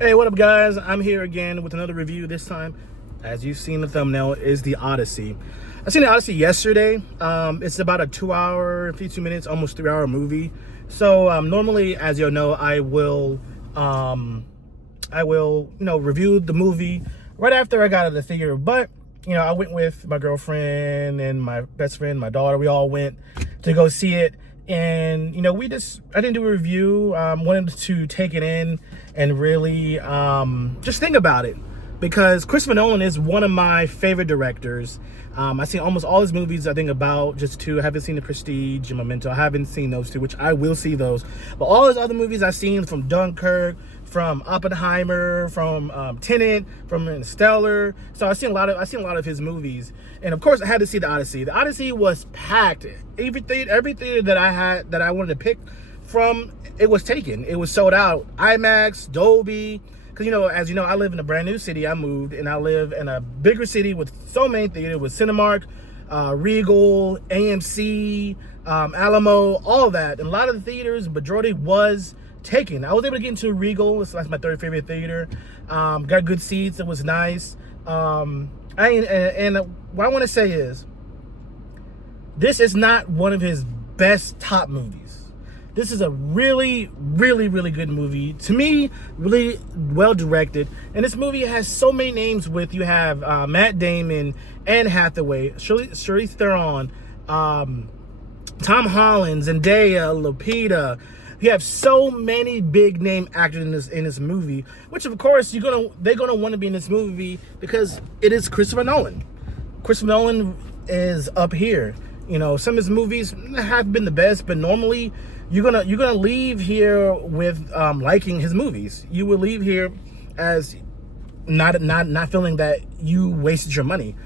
Hey, what up, guys? I'm here again with another review. This time, as you've seen the thumbnail, is the Odyssey. I seen the Odyssey yesterday. It's about a 2-hour, 52 minutes, almost 3-hour movie. So normally, as you'll know, I will review the movie right after I got out of the theater. But I went with my girlfriend and my best friend, my daughter. We all went to go see it. And I didn't do a review. Wanted to take it in and really just think about it, because Christopher Nolan is one of my favorite directors. I've seen almost all his movies. I think about just two. I haven't seen The Prestige and Memento. I haven't seen those two, which I will see those. But all his other movies I've seen, from Dunkirk, from Oppenheimer, from Tenet, from Interstellar. So I've seen a lot of his movies, and of course I had to see the Odyssey. The Odyssey was packed. Everything that I wanted to pick from, it was taken. It was sold out. IMAX, Dolby. Because as you know, I live in a brand new city. I moved, and I live in a bigger city with so many theaters, with Cinemark, Regal, AMC, Alamo, all that. And a lot of the theaters, majority was taken. I was able to get into Regal. That's my third favorite theater. Got good seats. It was nice. And what I want to say is, this is not one of his best top movies. This is a really, really, really good movie. To me, really well directed. And this movie has so many names with, you have Matt Damon, Anne Hathaway, Charlize Theron, Tom Holland, Zendaya, Lupita. You have so many big name actors in this movie, which of course they're gonna want to be in this movie because it is Christopher Nolan. Christopher Nolan is up here. Some of his movies have been the best, but normally you're gonna leave here with liking his movies. You will leave here as not feeling that you wasted your money.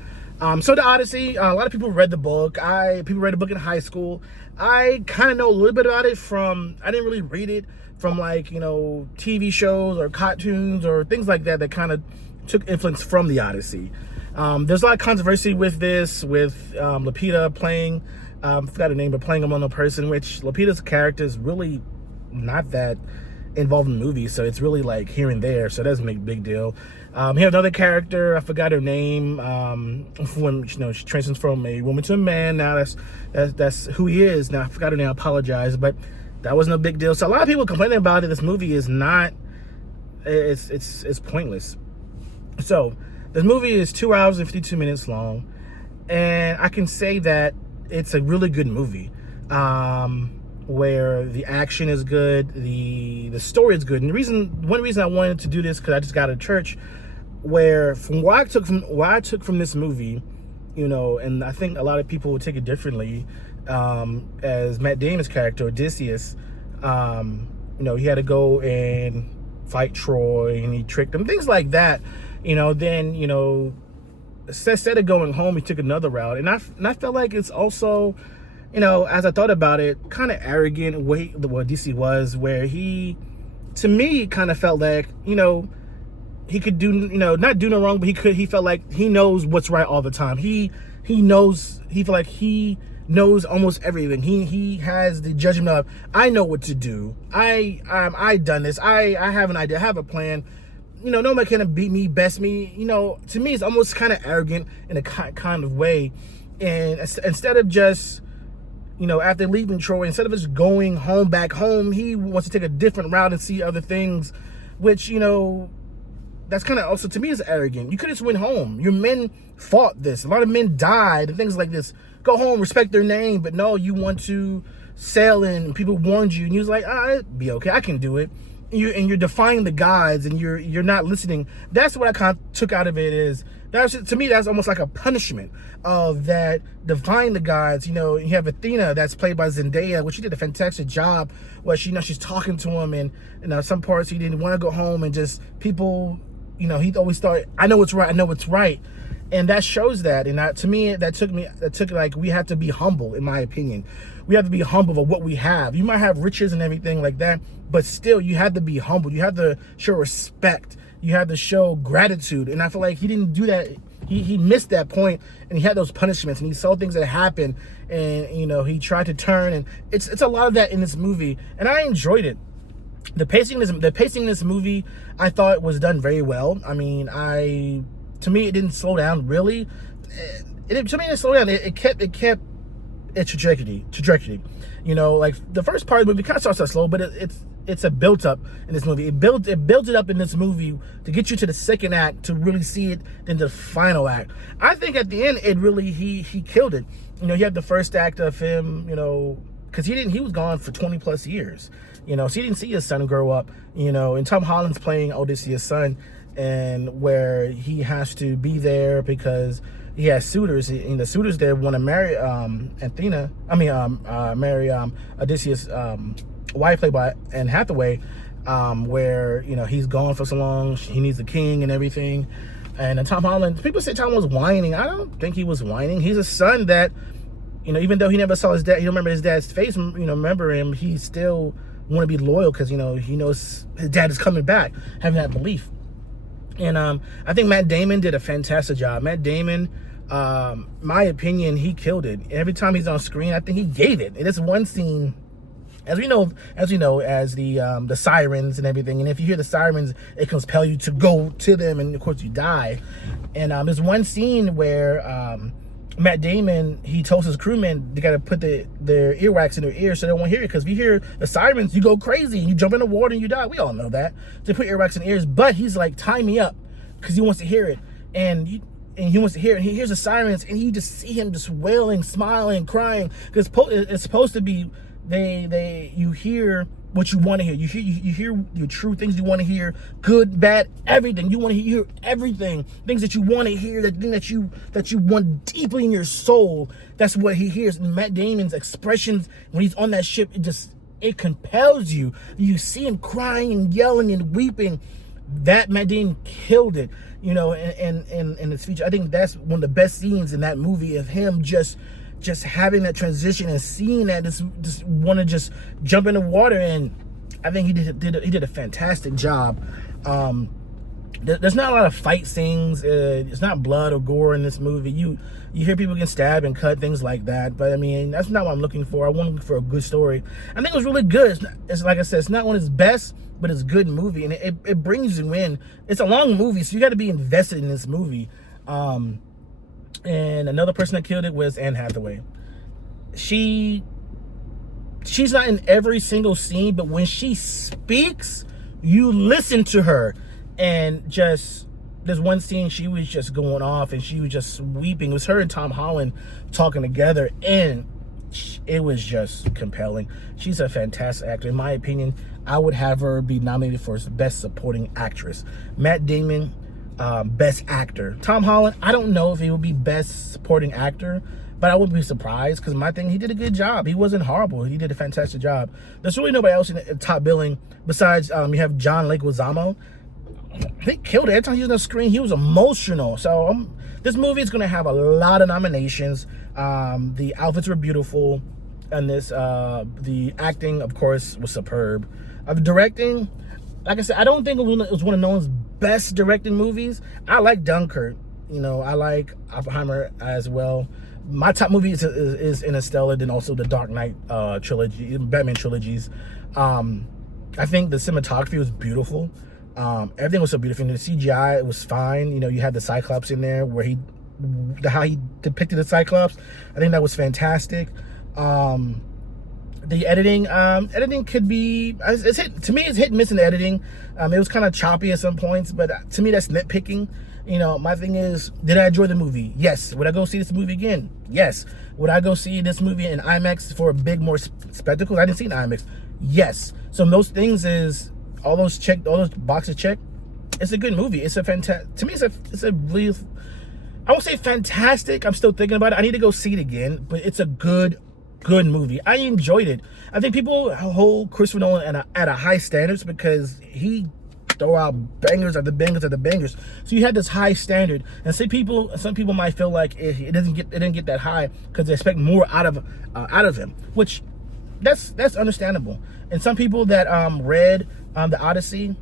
So the Odyssey, a lot of people read the book. People read the book in high school. I kind of know a little bit about it from, I didn't really read it from TV shows or cartoons or things like that kind of took influence from the Odyssey. There's a lot of controversy with this, with Lupita playing, I forgot her name, but playing another person, which Lupita's character is really not that involved in the movie, so it's really like here and there, so that doesn't make a big deal. We have another character, I forgot her name, when she transitions from a woman to a man. Now that's who he is. Now I forgot her name, I apologize, but that wasn't a big deal. So a lot of people complaining about it. This movie is not, it's pointless. So this movie is 2 hours and 52 minutes long, and I can say that it's a really good movie, where the action is good, the story is good. And one reason I wanted to do this, because I just got out of church, where from what I took from this movie, and I think a lot of people would take it differently, as Matt Damon's character Odysseus, he had to go and fight Troy, and he tricked him, things like that. Then instead of going home, he took another route, and I felt like it's also, as I thought about it, kind of arrogant way the Odyssey was, where he, to me, kind of felt like he could do, not do no wrong, but he felt like he knows what's right all the time. He felt like he knows almost everything. He has the judgment of, I know what to do. I done this. I have an idea. I have a plan. Nobody can beat me, best me. To me, it's almost kind of arrogant in a kind of way. And instead of just, after leaving Troy, instead of just going back home, he wants to take a different route and see other things, which, that's kind of also, to me, is arrogant. You could just went home. Your men fought this. A lot of men died and things like this. Go home, respect their name. But no, you want to sail in, and people warned you, and you was like, it'd be okay, I can do it. And you're defying the gods, and you're not listening. That's what I kind of took out of it. Is to me, that's almost like a punishment of that, defying the gods. You have Athena, that's played by Zendaya, which she did a fantastic job. Where she's talking to him, and some parts he didn't want to go home, and just people, he always thought, I know what's right, I know what's right. And that shows that. And to me, that took like, we have to be humble, in my opinion. We have to be humble of what we have. You might have riches and everything like that, but still, you have to be humble. You have to show respect. You have to show gratitude. And I feel like he didn't do that. He missed that point, and he had those punishments, and he saw things that happened, and he tried to turn, and it's a lot of that in this movie, and I enjoyed it. The pacing in this movie, I thought was done very well. I mean, to me, it didn't slow down really. To me, it didn't slow down. It kept its trajectory. You know, like the first part of the movie kind of starts out slow, but it's a built up in this movie. It built it up in this movie to get you to the second act to really see it, then the final act. I think at the end, it really he killed it. You know, you had the first act of him, you know, because he was gone for 20 plus years. You know, so he didn't see his son grow up. You know, and Tom Holland's playing Odyssey's son, and where he has to be there because he has suitors, and the suitors there want to marry Athena. Marry Odysseus' wife, played by Anne Hathaway. Where, you know, he's gone for so long, he needs a king and everything. And Tom Holland, people say Tom was whining. I don't think he was whining. He's a son that, you know, even though he never saw his dad, he don't remember his dad's face. You know, remember him. He still want to be loyal because, you know, he knows his dad is coming back, having that belief. And I think Matt Damon did a fantastic job. Matt Damon, my opinion, he killed it. Every time he's on screen, I think he gave it. And this one scene, as we know, as the sirens and everything, and if you hear the sirens, it compels you to go to them, and of course you die. And there's one scene where Matt Damon, he tells his crewmen they got to put their earwax in their ears so they won't hear it, because if you hear the sirens, you go crazy and you jump in the water and you die. We all know that. They put earwax in ears, but he's like, tie me up, because he wants to hear it, and he wants to hear it. And he hears the sirens, and you just see him just wailing, smiling, crying, because it's supposed to be you hear what you want to hear. You hear the true things you want to hear, good, bad, everything. You want to hear everything, things that you want to hear, that thing that you want deeply in your soul. That's what he hears. And Matt Damon's expressions when he's on that ship, it compels you. You see him crying and yelling and weeping. That Matt Damon killed it, you know, in his feature. I think that's one of the best scenes in that movie, of him just having that transition and seeing that just want to just jump in the water. And I think he did a fantastic job. There's not a lot of fight scenes. It's not blood or gore in this movie. You hear people get stabbed and cut, things like that. But I mean, that's not what I'm looking for. I'm looking for a good story. I think it was really good. It's like I said, it's not one of his best, but it's a good movie, and it brings you in. It's a long movie, so you got to be invested in this movie. And another person that killed it was Anne Hathaway. She's not in every single scene, but when she speaks, you listen to her. And just, there's one scene she was just going off and she was just weeping. It was her and Tom Holland talking together, and it was just compelling. She's a fantastic actor. In my opinion, I would have her be nominated for Best Supporting Actress. Matt Damon, Best Actor. Tom Holland, I don't know if he would be Best Supporting Actor, but I wouldn't be surprised, because my thing, he did a good job. He wasn't horrible. He did a fantastic job. There's really nobody else in the top billing besides you have John Leguizamo. He killed it. Every time he was on the screen, he was emotional. So this movie is going to have a lot of nominations. The outfits were beautiful, and the acting, of course, was superb. The directing, like I said, I don't think it was one of Nolan's best directing movies. I like Dunkirk. You know, I like Oppenheimer as well. My top movie is Interstellar, then also the Dark Knight trilogy, Batman trilogies. I think the cinematography was beautiful. Everything was so beautiful. The CGI, it was fine. You know, you had the Cyclops in there, where how he depicted the Cyclops. I think that was fantastic. The editing could be, to me, it's hit and miss in the editing. It was kind of choppy at some points, but to me, that's nitpicking. You know, my thing is, did I enjoy the movie? Yes. Would I go see this movie again? Yes. Would I go see this movie in IMAX for a big, more spectacle? I didn't see it in IMAX. Yes. So those things is, all those boxes checked. It's a good movie. It's a fantastic, to me, it's a really, I won't say fantastic. I'm still thinking about it. I need to go see it again, but it's a good movie. I enjoyed it. I think people hold Christopher Nolan at a high standards, because he throw out bangers at the bangers at the bangers. So you had this high standard, and some people might feel like it didn't get that high because they expect more out of him, which that's understandable. And some people that read the Odyssey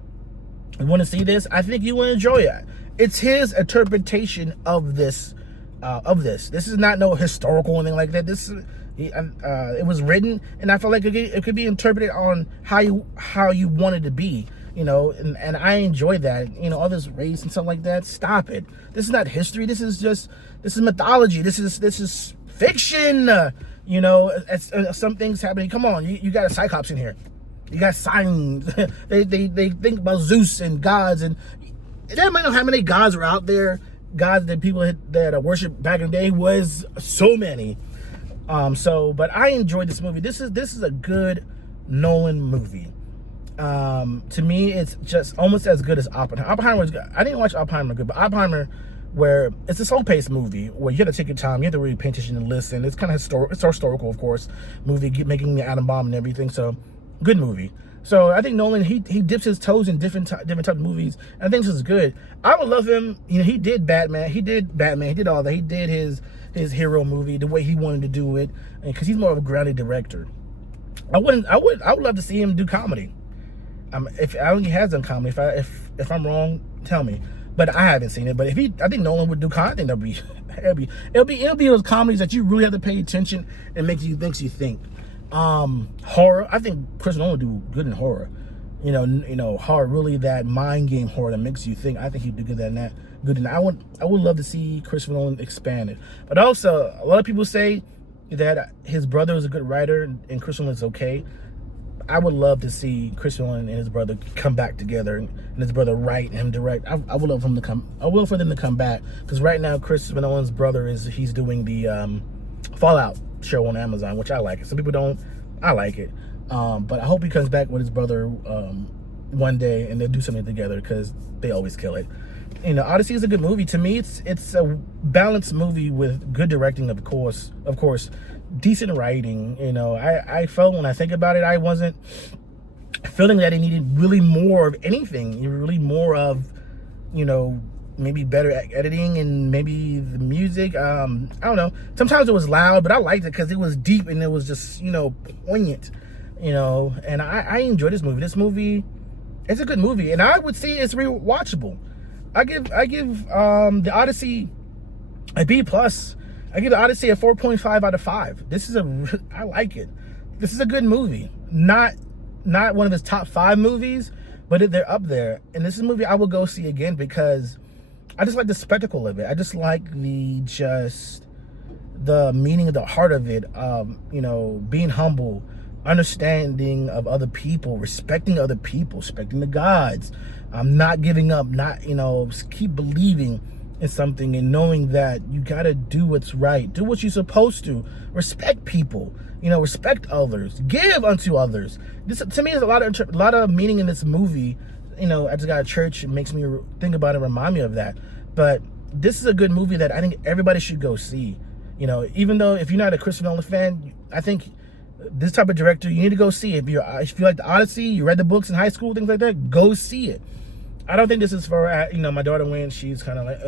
and want to see this, I think you will enjoy it. It's his interpretation of this of this. This is not no historical anything like that. This is, it was written, and I feel like it could be interpreted on how you want it to be, you know, and I enjoy that. You know, all this race and stuff like that. Stop it. This is not history. This is mythology. This is fiction. You know, some things happening. Come on, you got a Cyclops in here. You got signs. they think about Zeus and gods, and they might know how many gods were out there. Gods that people that worship back in the day was so many. But I enjoyed this movie. This is a good Nolan movie. To me, it's just almost as good as Oppenheimer. Oppenheimer was good. I didn't watch Oppenheimer good, but Oppenheimer, where it's a slow-paced movie where you have to take your time, you have to really pay attention and listen. It's kind of historical, of course, movie making the atom bomb and everything. So, good movie. So I think Nolan, he dips his toes in different type of movies. And I think this is good. I would love him. You know, he did Batman. He did all that. He did his hero movie the way he wanted to do it, because he's more of a grounded director. I would love to see him do comedy. If I don't think he has done comedy. If I'm wrong, tell me. But I haven't seen it. But I think Nolan would do comedy. I think it'll be those comedies that you really have to pay attention and makes you think. Horror. I think Christopher Nolan would do good in horror. You know, horror, really that mind game horror that makes you think. I think he'd do good in that. I would love to see Christopher Nolan expand it. But also, a lot of people say that his brother is a good writer and Christopher Nolan is okay. I would love to see Christopher Nolan and his brother come back together and his brother write and him direct. I would love for them to come back, because right now Christopher Nolan's brother he's doing the Fallout show on Amazon, which I like it. Some people don't. I like it. But I hope he comes back with his brother one day and they'll do something together, because they always kill it. You know, Odyssey is a good movie. To me, it's a balanced movie with good directing, of course, decent writing. You know, I felt, when I think about it, I wasn't feeling that it needed really more of anything. Really more of, you know, maybe better editing and maybe the music. I don't know. Sometimes it was loud, but I liked it because it was deep and it was just, you know, poignant. You know, and I enjoyed this movie. This movie, it's a good movie, and I would say it's rewatchable. I give the Odyssey a B+. I give the Odyssey a 4.5 out of 5. I like it. This is a good movie. Not one of his top 5 movies, but they're up there. And this is a movie I will go see again, because I just like the spectacle of it. I just like the meaning of the heart of it. You know, being humble, understanding of other people, respecting the gods, not giving up, not, you know, keep believing in something and knowing that you gotta do what's right, do what you're supposed to, respect people, you know, respect others, give unto others. This, to me, is a lot of meaning in this movie. You know, I just got a church. It makes me think about it, remind me of that. But this is a good movie that I think everybody should go see. You know, even though if you're not a Christopher Nolan fan, I think this type of director, you need to go see it. If you like the Odyssey, you read the books in high school, things like that, go see it. I don't think this is for, you know, my daughter went, she's kind of like,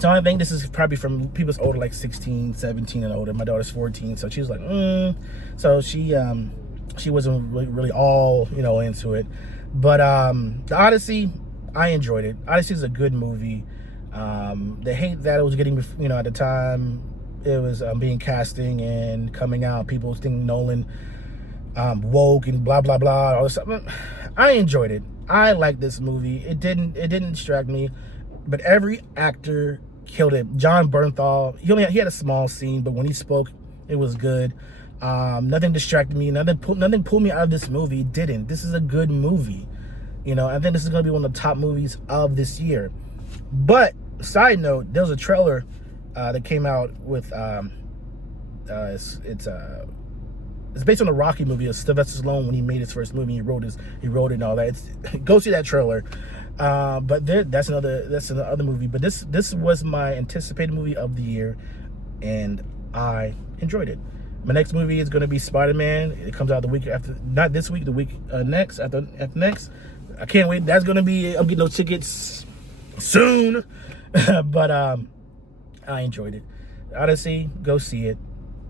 So I think this is probably from people's older, like 16, 17 and older. My daughter's 14, so she was like, So she wasn't really all, you know, into it. But the Odyssey, I enjoyed it. Odyssey is a good movie. The hate that it was getting, you know, at the time it was being casting and coming out, people thinking Nolan woke and blah blah blah, all this stuff. I enjoyed it. I liked this movie. It didn't distract me, but every actor killed it. Jon Bernthal, he had a small scene, but when he spoke, it was good. Nothing distracted me. Nothing pulled me out of this movie. It didn't. This is a good movie. You know, I think this is going to be one of the top movies of this year. But side note, there was a trailer that came out with it's based on the Rocky movie of Sylvester Stallone when he made his first movie. He wrote it and all that. Go see that trailer. But that's another movie. But this was my anticipated movie of the year, and I enjoyed it. My next movie is going to be Spider-Man. It comes out the week after, not this week, the week next, after next. I can't wait. That's going to be, I'm getting those tickets soon. But I enjoyed it. Odyssey, go see it.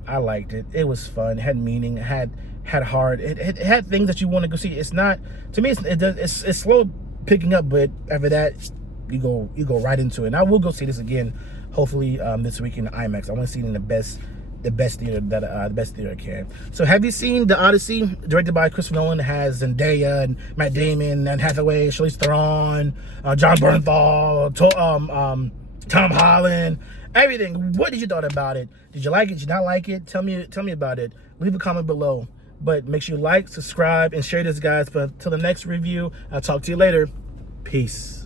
I liked it. It was fun. It had meaning. It had heart. It had things that you want to go see. It's not, to me, it's slow picking up, but after that, you go right into it. And I will go see this again hopefully this week in IMAX. I want to see it in the best theater that the best theater I can. So have you seen the Odyssey, directed by Christopher Nolan? It has Zendaya and Matt Damon and Hathaway, Charlize Theron, Jon Bernthal, Tom Holland, everything. What did you thought about it? Did you like it? Did you not like it? Tell me about it. Leave a comment below. But make sure you like, subscribe, and share this, guys. But till the next review, I'll talk to you later. Peace.